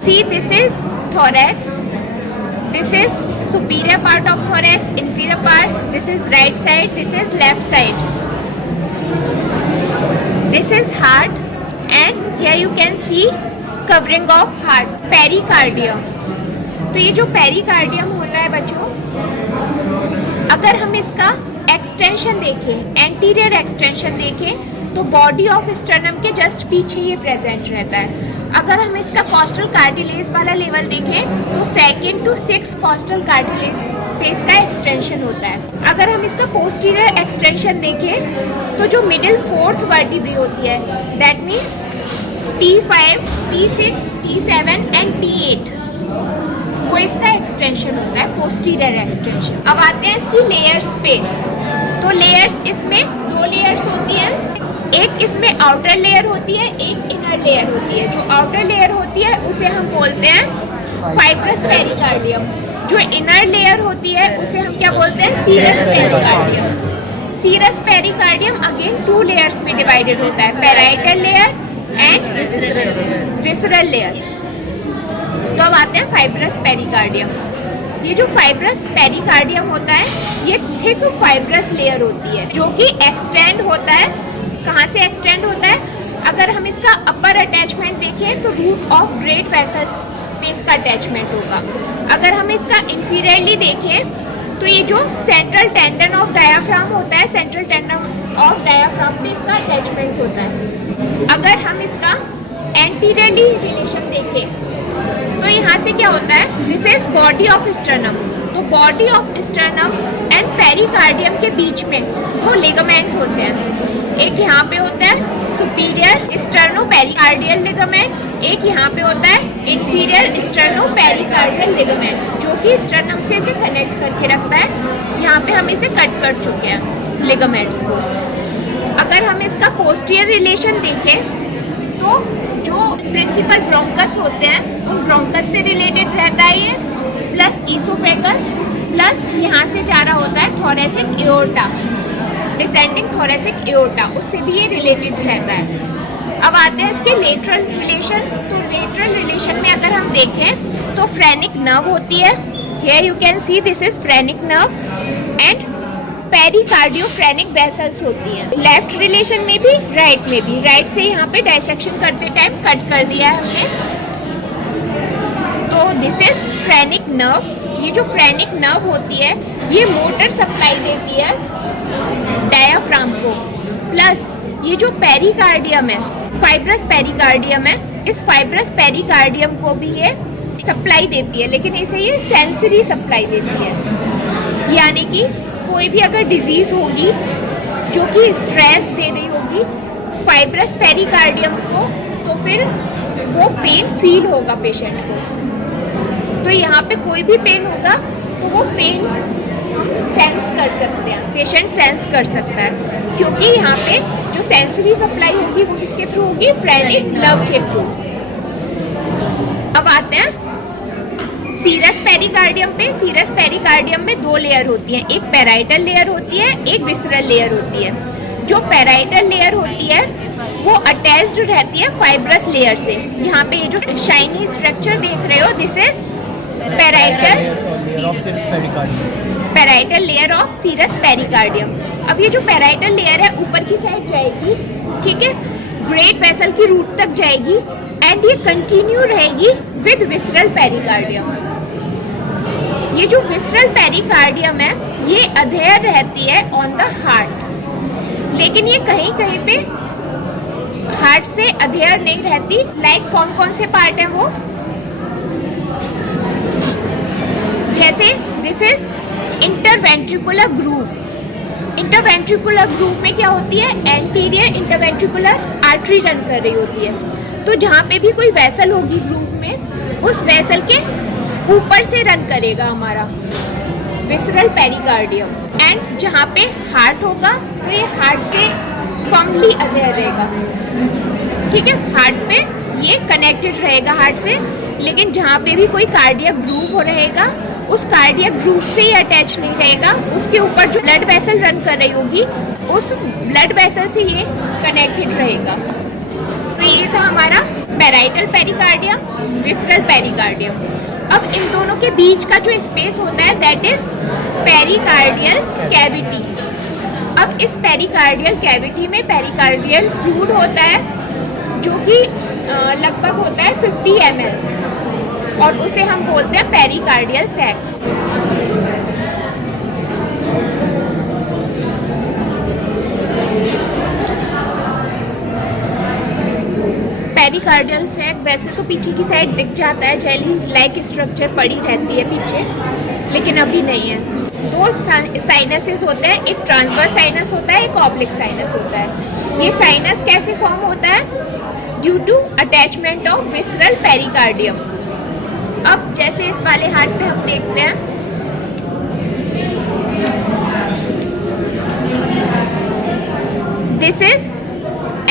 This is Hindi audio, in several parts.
See, this is thorax. This is superior part of thorax, inferior part. This is right side. This is left side. This is heart, and here you can see covering of heart, pericardium. तो ये जो पेरिकार्डियम होता है बच्चों, अगर हम इसका एक्सटेंशन देखें, एंटीरियर एक्सटेंशन देखें, तो बॉडी ऑफ स्टर्नम के जस्ट पीछे ये प्रेजेंट रहता है। अगर हम इसका कॉस्टल कार्टिलेज वाला लेवल देखें तो 2nd to 6th costal cartilage पे इसका एक्सटेंशन होता है। अगर हम इसका पोस्टीरियर एक्सटेंशन देखें तो जो मिडिल 4th वर्टिब्री होती है, that means T5, T6, T7 and T8, वो इसका एक्सटेंशन होता है, पोस्टीरियर एक्सटेंशन। अब आते हैं इसकी लेयर्स पे। तो लेयर्स इसमें 2 लेयर्स होती हैं, एक इसमें आउटर लेयर होती है, एक इनर लेयर होती है। जो आउटर लेयर होती है उसे हम बोलते हैं फाइब्रस पेरिकार्डियम, जो इनर लेयर होती है उसे हम क्या बोलते हैं, serous pericardium. Serous pericardium again 2 layers में डिवाइडेड होता है, parietal layer and visceral layer. तो अब आते हैं फाइब्रस पेरिकार्डियम। ये जो फाइब्रस पेरिकार्डियम होता है, ये थिक फाइब्रस लेयर होती है जो कि एक्सटेंड होता है। कहाँ से एक्सटेंड होता है? अगर हम इसका अपर अटैचमेंट देखें तो रूट ऑफ ग्रेट वेसल्स पे इसका अटैचमेंट होगा। अगर हम इसका इंफीरियरली देखें तो ये जो सेंट्रल टेंडन ऑफ डायाफ्राम होता है, सेंट्रल टेंडन ऑफ डायाफ्राम पे इसका अटैचमेंट होता है। अगर हम इसका एंटीरियरली रिलेशन देखें तो यहाँ से क्या होता है, this is body of sternum. तो body of sternum and pericardium के बीच में 2 लिगामेंट होते हैं। एक यहाँ पे होता है सुपीरियर स्टर्नो पेरिकार्डियल लिगामेंट, एक यहाँ पे होता है इंफीरियर स्टर्नो पेरिकार्डियल लिगामेंट, जो कि स्टर्नम से इसे कनेक्ट करके रखता है। यहाँ पे हम इसे कट कर चुके हैं लिगामेंट्स को। अगर हम इसका पोस्टीरियर रिलेशन देखें तो जो प्रिंसिपल ब्रोंकस होते हैं उन ब्रोंकस से रिलेटेड रहता है ये, प्लस ईसोफेगस, प्लस यहाँ से जा रहा होता है thoracic aorta, descending thoracic aorta, उससे भी ये रिलेटेड रहता है। अब आते हैं इसके लेटरल रिलेशन। तो लेटरल रिलेशन में अगर हम देखें तो फ्रेनिक नर्व होती है, here you can see this is phrenic nerve and pericardiophrenic vessels होती हैं। लेफ्ट रिलेशन में भी, राइट में भी। राइट से यहाँ पे डाइसेक्शन करते टाइम कट कर दिया है हमने। तो दिस इज फ्रेनिक नर्व। ये जो फ्रेनिक नर्व होती है ये मोटर सप्लाई देती है डायाफ्राम को, प्लस ये जो पेरिकार्डियम है, फाइब्रस पेरिकार्डियम है, इस फाइब्रस पेरिकार्डियम को भी ये सप्लाई देती है, लेकिन इसे ये सेंसरी सप्लाई देती है। यानी कि कोई भी अगर डिजीज होगी जो कि स्ट्रेस दे रही होगी फाइब्रस पेरिकार्डियम को, तो फिर वो पेन फील होगा पेशेंट को। तो यहाँ पे कोई भी पेन होगा तो वो पेन सेंस कर सकते हैं, पेशेंट सेंस कर सकता है, क्योंकि यहाँ पे जो सेंसरी सप्लाई होगी वो किसके थ्रू होगी, फ्रेनिक नर्व के थ्रू। अब आते हैं सीरस पेरिकार्डियम पे। सीरस पेरिकार्डियम में 2 लेयर होती हैं, एक पैराइटल लेयर होती है, एक विसरल लेयर होती है। जो पैराइटल लेयर होती है वो अटैच्ड रहती है फाइब्रस लेयर से। यहाँ पे ये जो शाइनी स्ट्रक्चर देख रहे हो, this is parietal layer of serous pericardium. अब ये जो पैराइटल लेयर है ऊपर की साइड जाएगी, ठीक है, ग्रेट वेसल की रूट तक जाएगी एंड ये कंटिन्यू रहेगी विद विसरल पेरिकार्डियम। ये जो विसरल पेरिकार्डियम है ये अधेयर रहती है ऑन द हार्ट, लेकिन ये कहीं कहीं पे हार्ट से अधेयर नहीं रहती। लाइक कौन कौन से पार्ट हैं वो, जैसे this is interventricular groove. Interventricular groove में क्या होती है, एंटीरियर इंटरवेंट्रिकुलर आर्टरी रन कर रही होती है। तो जहाँ पे भी कोई वेसल होगी ग्रूव में, उस वेसल के ऊपर से रन करेगा हमारा विसरल पेरिकार्डियम। एंड जहाँ पे हार्ट होगा तो ये हार्ट से फर्मली अधेयर रहेगा, ठीक है, हार्ट पे ये कनेक्टेड रहेगा हार्ट से। लेकिन जहाँ पे भी कोई कार्डियक ग्रूव रहेगा उस कार्डियक ग्रूव से ही अटैच नहीं रहेगा, उसके ऊपर जो ब्लड वेसल रन कर रही होगी उस ब्लड वेसल से ये कनेक्टेड रहेगा। तो ये था हमारा पैराइटल पेरिकार्डियम, विसरल पेरिकार्डियम। अब इन दोनों के बीच का जो स्पेस होता है दैट इज पेरिकार्डियल कैविटी। अब इस पेरिकार्डियल कैविटी में पेरिकार्डियल फ्लूइड होता है जो कि लगभग होता है 50 ml और उसे हम बोलते हैं पेरिकार्डियल सैक। पेरिकार्डियल सैक वैसे तो पीछे की साइड दिख जाता है, जेली लाइक स्ट्रक्चर पड़ी रहती है पीछे, लेकिन अभी नहीं है। दो साइनसेस होते हैं, एक ट्रांसवर्स साइनस होता है, एक ऑब्लिक साइनस होता है। ये साइनस कैसे फॉर्म होता है? Due to attachment of visceral pericardium. अब जैसे इस वाले हार्ट पे हम देखते हैं, this is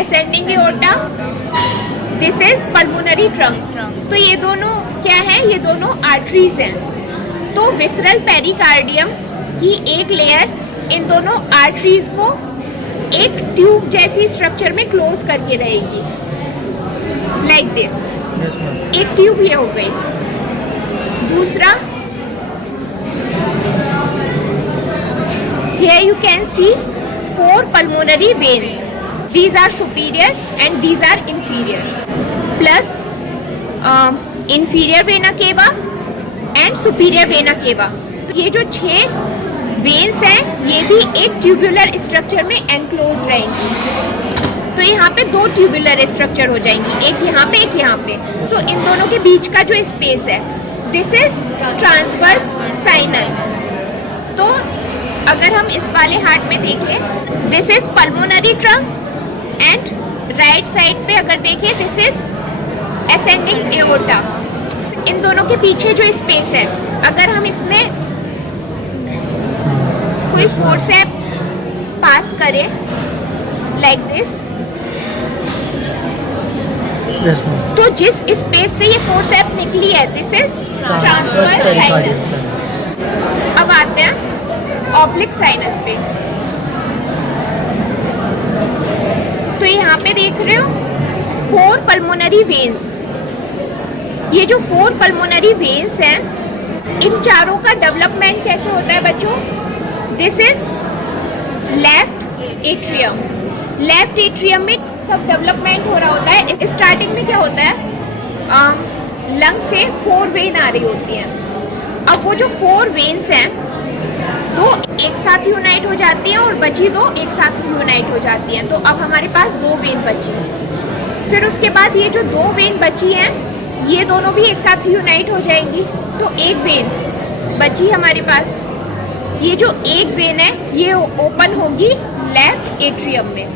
ascending aorta, this is pulmonary trunk. तो ये दोनों क्या है? ये दोनों आर्टरीज हैं। तो विसरल पेरिकार्डियम की एक लेयर इन दोनों आर्टरीज को एक ट्यूब जैसी स्ट्रक्चर में क्लोज करके रहेगी, लाइक दिस। एक ट्यूब ये हो गई। दूसरा, here you can see 4 pulmonary veins. These are superior and these are inferior. Plus inferior vena cava and superior vena cava. ये जो 6 वेन्स हैं ये भी एक ट्यूबुलर स्ट्रक्चर में एनक्लोज रहेंगी। तो यहाँ पे 2 ट्यूबुलर स्ट्रक्चर हो जाएंगी, एक यहाँ पे एक यहाँ पे। तो इन दोनों के बीच का जो स्पेस है दिस इज ट्रांसवर्स साइनस। तो अगर हम इस वाले हार्ट में देखें, this is pulmonary trunk and right side पे अगर देखें दिस इज असेंडिंग एओर्टा। इन दोनों के पीछे जो स्पेस है, अगर हम इसमें कोई फोर्सेप पास करें लाइक दिस, तो जिस स्पेस से ये फोर्सेप निकली है दिस इज ट्रांसवर्स साइनस। अब आते हैं ऑब्लिक साइनस पे। तो यहाँ पे देख रहे हो 4 पल्मोनरी वेन्स। ये जो 4 पल्मोनरी वेन्स हैं, इन चारों का डेवलपमेंट कैसे होता है बच्चों? This is left atrium. Left atrium में तब डेवलपमेंट हो रहा होता है, स्टार्टिंग में क्या होता है, लंग से 4 वेन आ रही होती हैं। अब वो जो 4 वेन्स हैं 2 एक साथ यूनाइट हो जाती हैं और बची 2 एक साथ यूनाइट हो जाती हैं। तो अब हमारे पास 2 वेन बची हैं। फिर उसके बाद ये जो 2 वेन बची हैं ये दोनों भी एक साथ यूनाइट हो जाएंगी, तो एक वेन बची हमारे पास। ये जो एक वेन है ये ओपन होगी लेफ्ट एट्रियम में।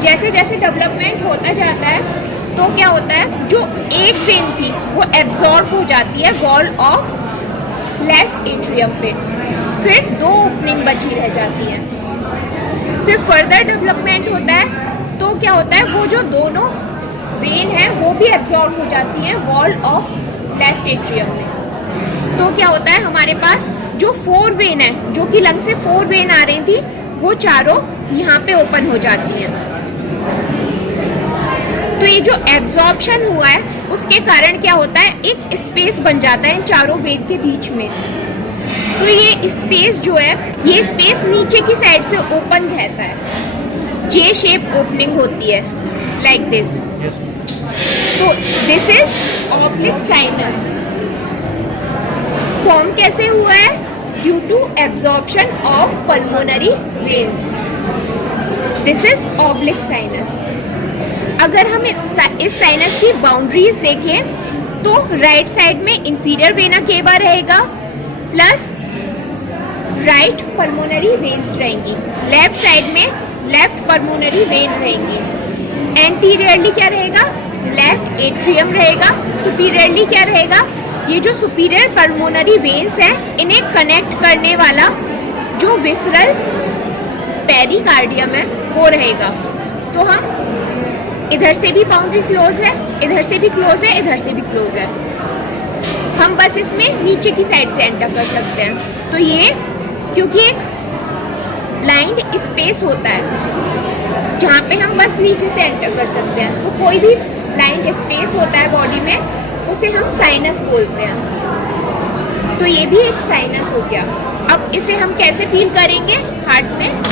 जैसे जैसे डेवलपमेंट होता जाता है तो क्या होता है, जो एक वेन थी वो एब्जॉर्ब हो जाती है वॉल ऑफ लेफ्ट एट्रियम पे। फिर 2 ओपनिंग बची रह जाती हैं। फिर फर्दर डेवलपमेंट होता है तो क्या होता है, वो जो दोनों वेन है वो भी एब्जॉर्ब हो जाती हैं वॉल ऑफ लेफ्ट एट्रियम में। तो क्या होता है, हमारे पास जो 4 वेन है, जो कि लंग से 4 वेन आ रही थी, वो चारों यहाँ पे ओपन हो जाती हैं। तो ये जो एब्जॉर्प्शन हुआ है उसके कारण क्या होता है, एक स्पेस बन जाता है इन चारों वेन के बीच में। तो ये स्पेस जो है, ये स्पेस नीचे की साइड से ओपन रहता है, जे शेप ओपनिंग होती है लाइक दिस। तो this is oblique sinus. Form कैसे हुआ है? Due to absorption of pulmonary veins. This is oblique sinus. अगर हम इस साइनस की बाउंड्रीज देखें तो राइट साइड में इंफीरियर वेना केवा रहेगा प्लस राइट पल्मोनरी वेन्स रहेंगी। लेफ्ट साइड में लेफ्ट पल्मोनरी वेन रहेंगी। एंटीरियरली क्या रहेगा? लेफ्ट एट्रियम रहेगा। सुपीरियरली क्या रहेगा? ये जो सुपीरियर पल्मोनरी वेन्स हैं इन्हें कनेक्ट करने वाला जो विसरल पेरिकार्डियम है वो रहेगा। तो हम इधर से भी बाउंड्री क्लोज है, इधर से भी क्लोज है, इधर से भी क्लोज है। हम बस इसमें नीचे की साइड से एंटर कर सकते हैं। तो ये क्योंकि एक ब्लाइंड स्पेस होता है जहाँ पे हम बस नीचे से एंटर कर सकते हैं, तो कोई भी ब्लाइंड स्पेस होता है बॉडी में, उसे हम साइनस बोलते हैं। तो ये भी एक साइनस हो गया। अब इसे हम कैसे फील करेंगे हार्ट में?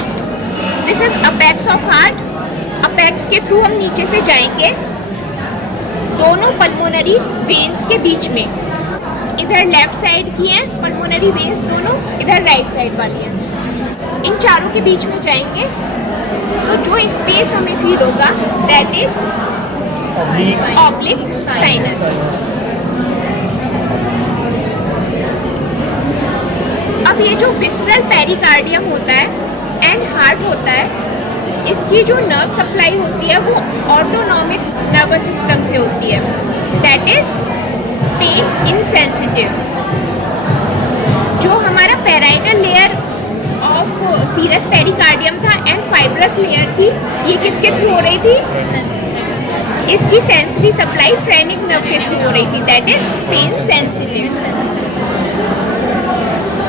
This is apex of heart. Apex के थ्रू हम नीचे से जाएंगे दोनों पल्मोनरी वेन्स के बीच में। इधर लेफ्ट साइड की हैं पल्मोनरी वेन्स दोनों, इधर राइट साइड वाली हैं। इन चारों के बीच में जाएंगे तो जो स्पेस हमें फील होगा दैट इज ऑब्लिक साइनस। अब ये जो विसरल पेरिकार्डियम होता है एंड हार्ट होता है, इसकी जो नर्व सप्लाई होती है वो ऑटोनॉमिक नर्वस सिस्टम से होती है, दैट इज पेन इनसेंसिटिव। जो हमारा parietal layer of serous pericardium था एंड फाइब्रस लेयर थी, ये किसके थ्रू हो रही थी? इसकी सेंसरी सप्लाई फ्रेनिक नर्व के थ्रू हो रही थी, दैट इज पेन सेंसिटिव।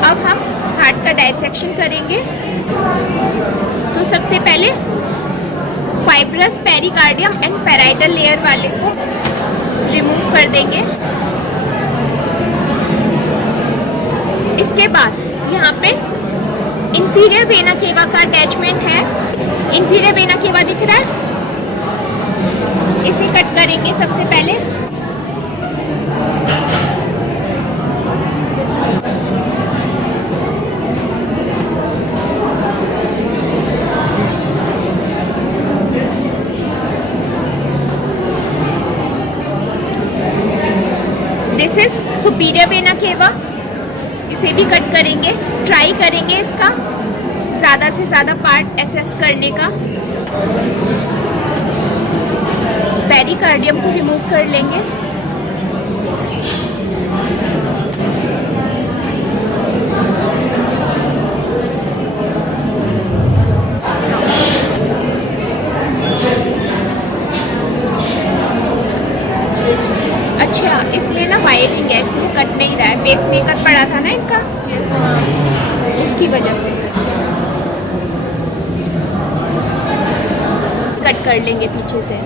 अब हम हार्ट का डायसेक्शन करेंगे। तो सबसे पहले fibrous pericardium and parietal layer वाले को रिमूव कर देंगे। इसके बाद यहाँ पे इंफीरियर वेना केवा का अटैचमेंट है। इंफीरियर वेना केवा दिख रहा है, इसे कट करेंगे सबसे पहले। दिस इज सुपीरियर वेना केवा, इसे भी कट करेंगे। ट्राई करेंगे इसका ज़्यादा से ज़्यादा पार्ट एसेस करने का। पेरिकार्डियम को रिमूव कर लेंगे। अच्छा, इसमें ना वायरिंग है इसलिए कट नहीं रहा है। पेस मेकर पड़ा था ना इनका, उसकी वजह से कट कर लेंगे पीछे से।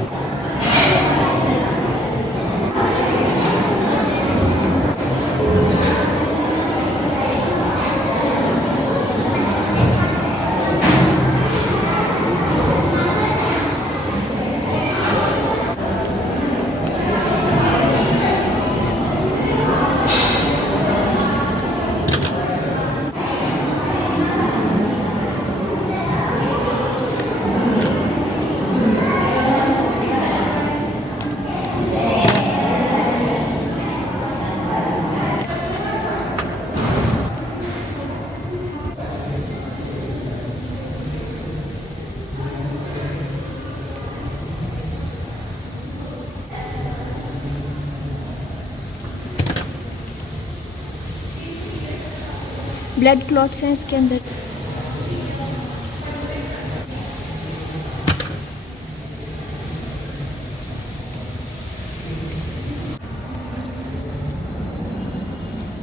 ब्लड क्लॉट्स हैं इसके अंदर।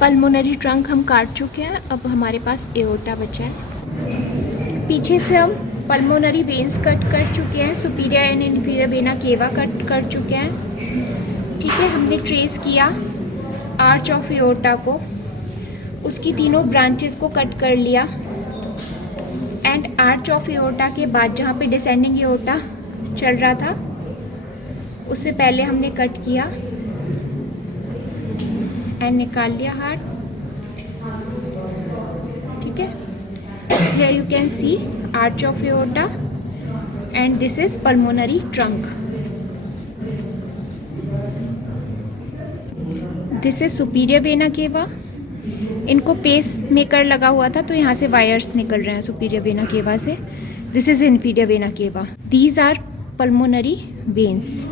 पल्मोनरी ट्रंक हम काट चुके हैं, अब हमारे पास एओर्टा बचा है। पीछे से हम पल्मोनरी वेन्स कट कर चुके हैं, सुपीरियर एंड इंफीरियर वेना केवा कट कर चुके हैं। ठीक है, हमने ट्रेस किया आर्च ऑफ एओर्टा को, उसकी तीनों ब्रांचेस को कट कर लिया। एंड आर्च ऑफ एओर्टा के बाद जहाँ पे डिसेंडिंग एओर्टा चल रहा था उससे पहले हमने कट किया एंड निकाल लिया हार्ट। ठीक है, here you can C arch of aorta and this is pulmonary trunk. This is superior vena केवा। इनको पेस मेकर लगा हुआ था तो यहाँ से वायर्स निकल रहे हैं सुपीरियर वेना केवा से। This is inferior vena cava. These are pulmonary veins.